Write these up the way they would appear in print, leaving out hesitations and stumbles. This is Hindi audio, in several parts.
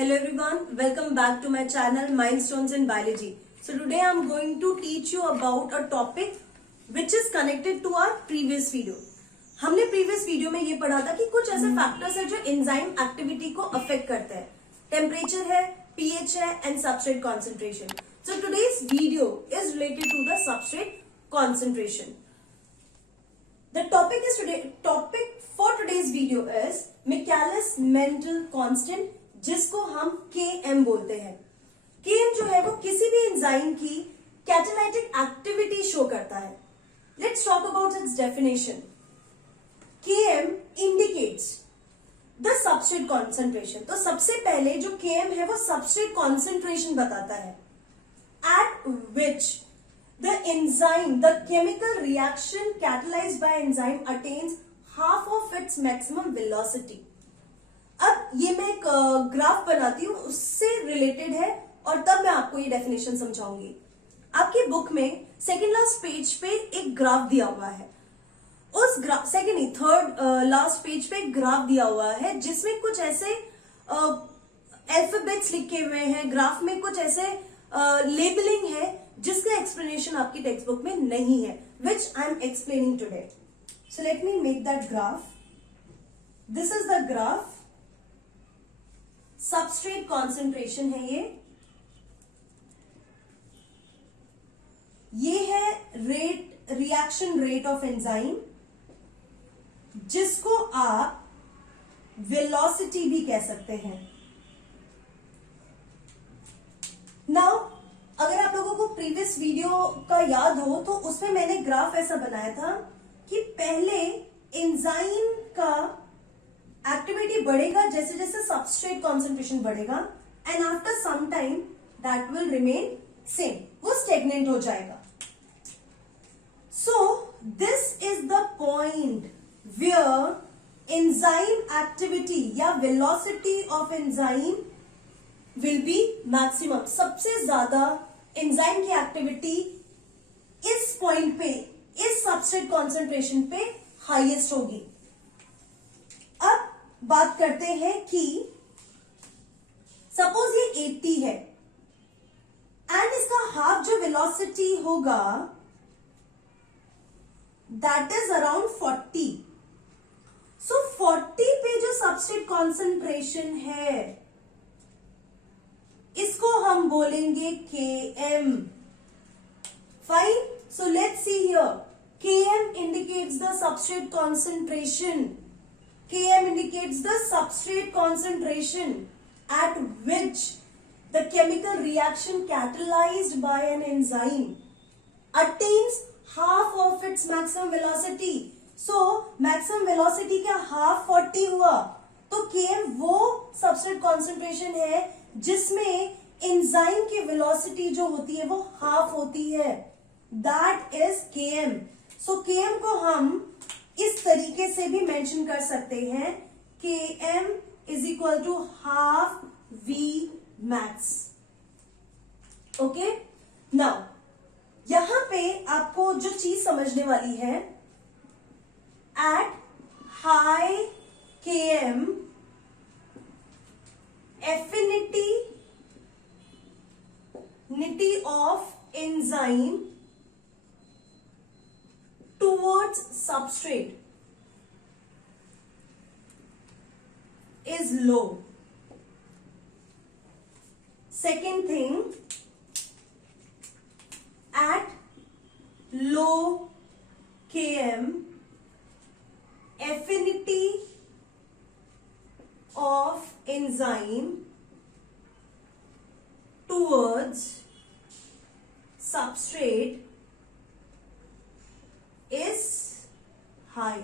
Hello everyone, welcome back to my channel Milestones in Biology. So today I am going to teach you about a topic which is connected to our previous video. हमने previous video में ये पढ़ा था कि कुछ ऐसे factors है जो enzyme activity को affect करते हैं. Temperature है, pH है and substrate concentration. So today's video is related to the substrate concentration. The topic for today's video is Michaelis Mental Constant, जिसको हम Km बोलते हैं. Km जो है वो किसी भी एंजाइम की कैटालाइटिक एक्टिविटी शो करता है. Let's talk about its definition. Km indicates the substrate concentration. तो सबसे पहले जो Km है वो substrate concentration बताता है, at which the enzyme, the chemical reaction catalyzed by enzyme attains half of its maximum velocity. अब ये मैं एक ग्राफ बनाती हूँ, उससे रिलेटेड है और तब मैं आपको ये डेफिनेशन समझाऊंगी. आपकी बुक में सेकेंड लास्ट पेज पे एक ग्राफ दिया हुआ है. उस ग्राफ थर्ड लास्ट पेज पे एक ग्राफ दिया हुआ है जिसमें कुछ ऐसे अल्फाबेट्स लिखे हुए हैं. ग्राफ में कुछ ऐसे लेबलिंग है जिसका एक्सप्लेनेशन आपकी टेक्स्ट बुक में नहीं है, which I am explaining today. So let me make that graph. This is the graph. Substrate concentration है ये है रिएक्शन रेट ऑफ एंजाइम, जिसको आप वेलोसिटी भी कह सकते हैं. नाउ अगर आप लोगों को प्रीवियस वीडियो का याद हो तो उसमें मैंने ग्राफ ऐसा बनाया था कि पहले एंजाइम का एक्टिविटी बढ़ेगा जैसे जैसे सबस्ट्रेट कॉन्सेंट्रेशन बढ़ेगा, and after some time that will remain same, वो स्टेगनेंट हो जाएगा. So this is the point where enzyme activity या velocity of enzyme will be maximum. सबसे ज्यादा एंजाइम की एक्टिविटी इस पॉइंट पे, इस सबस्ट्रेट कॉन्सेंट्रेशन पे हाईएस्ट होगी. अब बात करते हैं कि सपोज ये 80 है एंड इसका हाफ जो वेलोसिटी होगा दैट इज अराउंड 40. सो 40 पे जो सबस्ट्रेट कॉन्सेंट्रेशन है इसको हम बोलेंगे Km. Fine. So let's see here. Km indicates the substrate concentration. Km indicates the substrate concentration at which the chemical reaction catalyzed by an enzyme attains half of its maximum velocity. So maximum velocity का half 40 हुआ, तो Km वो substrate concentration है जिसमें एंजाइम की वेलोसिटी जो होती है वो हाफ होती है. That is Km. So Km को हम इस तरीके से भी मेंशन कर सकते हैं, Km is equal to half V max. Okay. Now यहां पे आपको जो चीज समझने वाली है, at high Km affinity of enzyme towards substrate is low. Second thing, at low Km, affinity of enzyme towards substrate is high.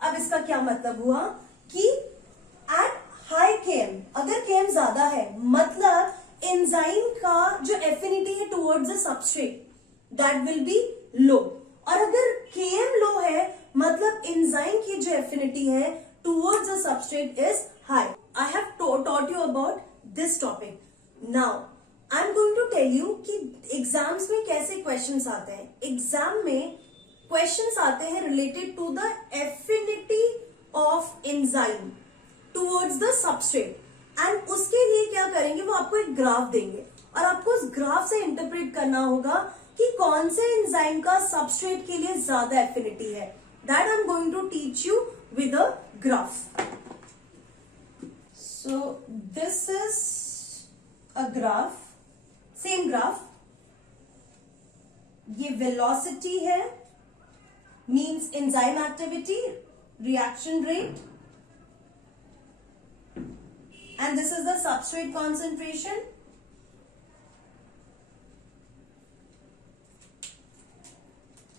अब इसका क्या मतलब हुआ कि at high Km, अगर Km ज्यादा है मतलब एंजाइम का जो एफिनिटी है towards the substrate that will be low, और अगर Km लो है मतलब एंजाइम की जो एफिनिटी है towards the substrate is high. I have taught you about this topic. Now I am going to tell you कि एग्जाम्स में कैसे क्वेश्चंस आते हैं. एग्जाम में क्वेश्चंस आते हैं related to the affinity of enzyme towards the substrate, and उसके लिए क्या करेंगे, वो आपको एक ग्राफ देंगे और आपको उस ग्राफ से इंटरप्रेट करना होगा कि कौन से एंजाइम का सबस्ट्रेट के लिए ज्यादा एफिनिटी है. That I am going to teach you with a graph. So this is a graph, same graph. ये वेलोसिटी है, means enzyme activity, reaction rate, and this is the substrate concentration.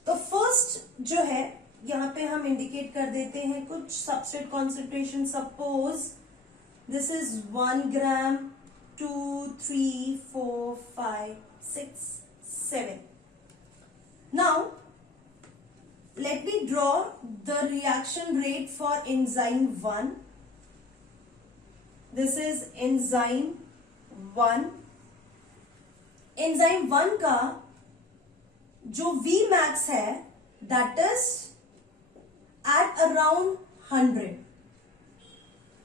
तो फर्स्ट जो है यहां पे हम इंडिकेट कर देते हैं कुछ substrate concentration. Suppose this is 1 gram, 2, 3, 4, 5, 6, 7. Now let me draw the reaction rate for enzyme 1. This is enzyme 1. enzyme 1 का जो Vmax है that is at around 100.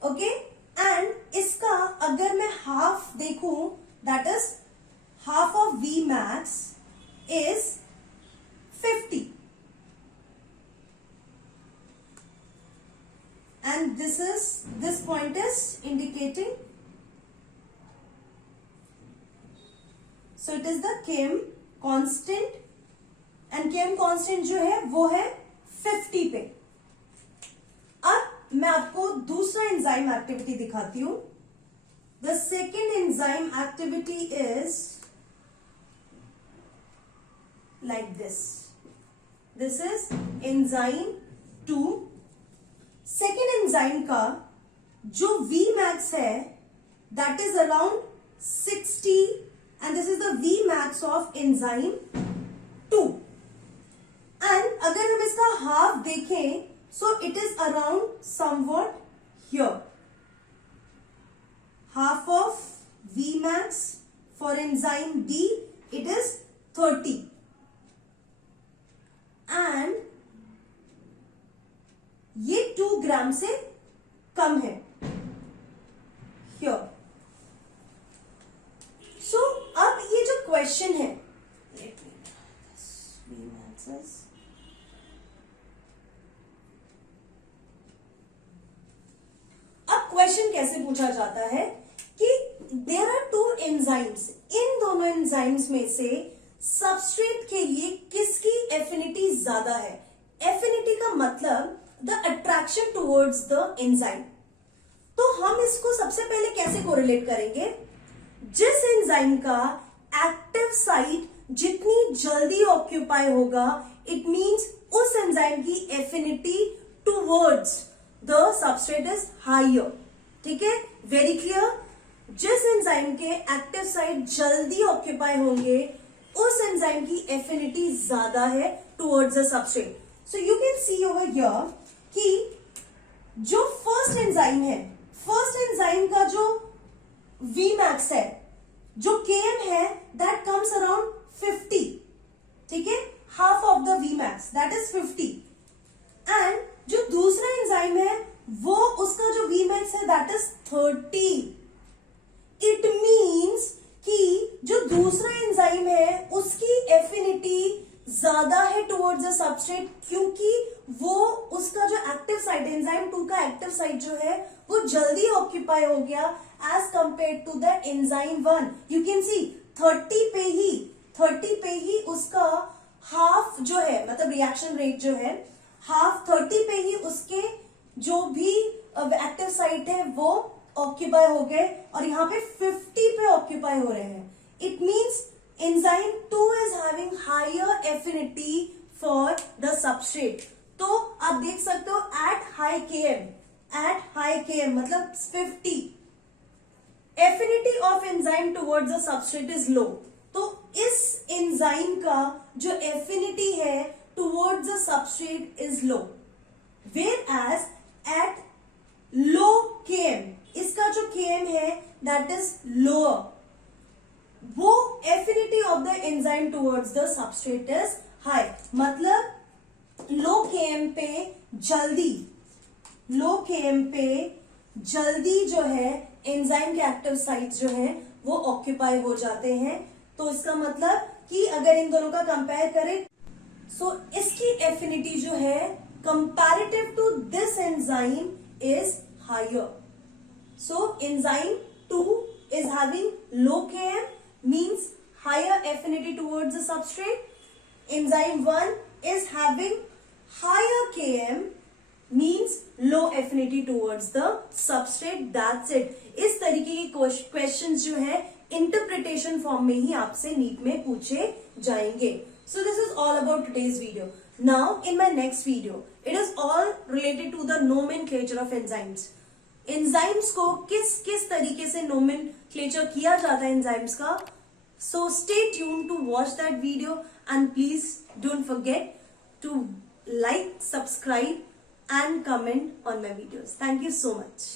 Okay? and इसका अगर मैं half देखूं that is half of Vmax is 50. and this point is indicating, so it is the Km constant and Km constant जो है वो है 50 पे. अब मैं आपको दूसरा एंजाइम एक्टिविटी दिखाती हूं. The second enzyme activity is like this. This is enzyme 2. Second enzyme का जो Vmax है that is around 60 and this is the Vmax of enzyme 2. And अगर हम इसका हाफ देखें so it is around somewhat here. Half of Vmax for enzyme B it is 30 and ये 2 ग्राम से कम है here. So अब ये जो क्वेश्चन है, let me this अब क्वेश्चन कैसे पूछा जाता है कि देयर आर 2 एंजाइम्स, इन दोनों एंजाइम्स में से सबस्ट्रेट के लिए किसकी एफिनिटी ज्यादा है. एफिनिटी का मतलब the attraction towards the enzyme. तो हम इसको सबसे पहले कैसे कोरिलेट करेंगे, जिस एंजाइम का एक्टिव साइट जितनी जल्दी ऑक्यूपाई होगा इट मींस उस एंजाइम की affinity towards the substrate is higher. ठीक है, वेरी क्लियर. जिस एंजाइम के एक्टिव साइट जल्दी ऑक्यूपाई होंगे उस एंजाइम की एफिनिटी ज्यादा है towards the substrate. So you can see over here कि जो फर्स्ट एंजाइम है, फर्स्ट एंजाइम का जो Vmax है, जो Km है दैट कम्स अराउंड 50. ठीक है, half of the Vmax that is 50. And जो दूसरा एंजाइम है वो उसका जो Vmax है दैट इज 30. इट मीन्स कि जो दूसरा एंजाइम है उसकी एफिनिटी ज्यादा है टुवर्ड्स द सबस्ट्रेट, क्योंकि वो उसका जो एक्टिव साइट, एंजाइम 2 का एक्टिव साइट जो है वो जल्दी ऑक्यूपाई हो गया as compare to the enzyme 1. You can see 30 पे ही उसका हाफ जो है, मतलब रिएक्शन रेट जो है हाफ 30 पे ही उसके जो भी एक्टिव साइट है वो ऑक्यूपाई हो गए और यहाँ पे 50 पे ऑक्यूपाई हो रहे हैं. It means enzyme 2 is having higher affinity for the substrate. तो आप देख सकते हो at high Km मतलब 50, affinity of enzyme towards the substrate is low. तो इस एंजाइम का जो एफिनिटी है towards the substrate is low, whereas at low Km इसका जो Km है that is lower. वो affinity of the enzyme towards the substrate is high. मतलब लो Km पे जल्दी जो है एंजाइम के एक्टिव साइट्स जो हैं वो ऑक्यूपाई हो जाते हैं। तो इसका मतलब कि अगर इन दोनों का कंपेयर करें, सो इसकी एफिनिटी जो है comparative to this enzyme is higher. So enzyme 2 is having low Km, means higher affinity towards the substrate. Enzyme 1 is having higher Km, means low affinity towards the substrate. That's it. इस तरीके के क्वेश्चंस जो है इंटरप्रिटेशन फॉर्म में ही आपसे नीट में पूछे जाएंगे। So this is all about today's video. Now in my next video, it is all related to the nomenclature of enzymes. Enzymes को किस किस तरीके से नोमेनक्लेचर किया जाता है एंजाइम्स का। So stay tune to watch that video and please don't forget to like, subscribe and comment on my videos. Thank you so much.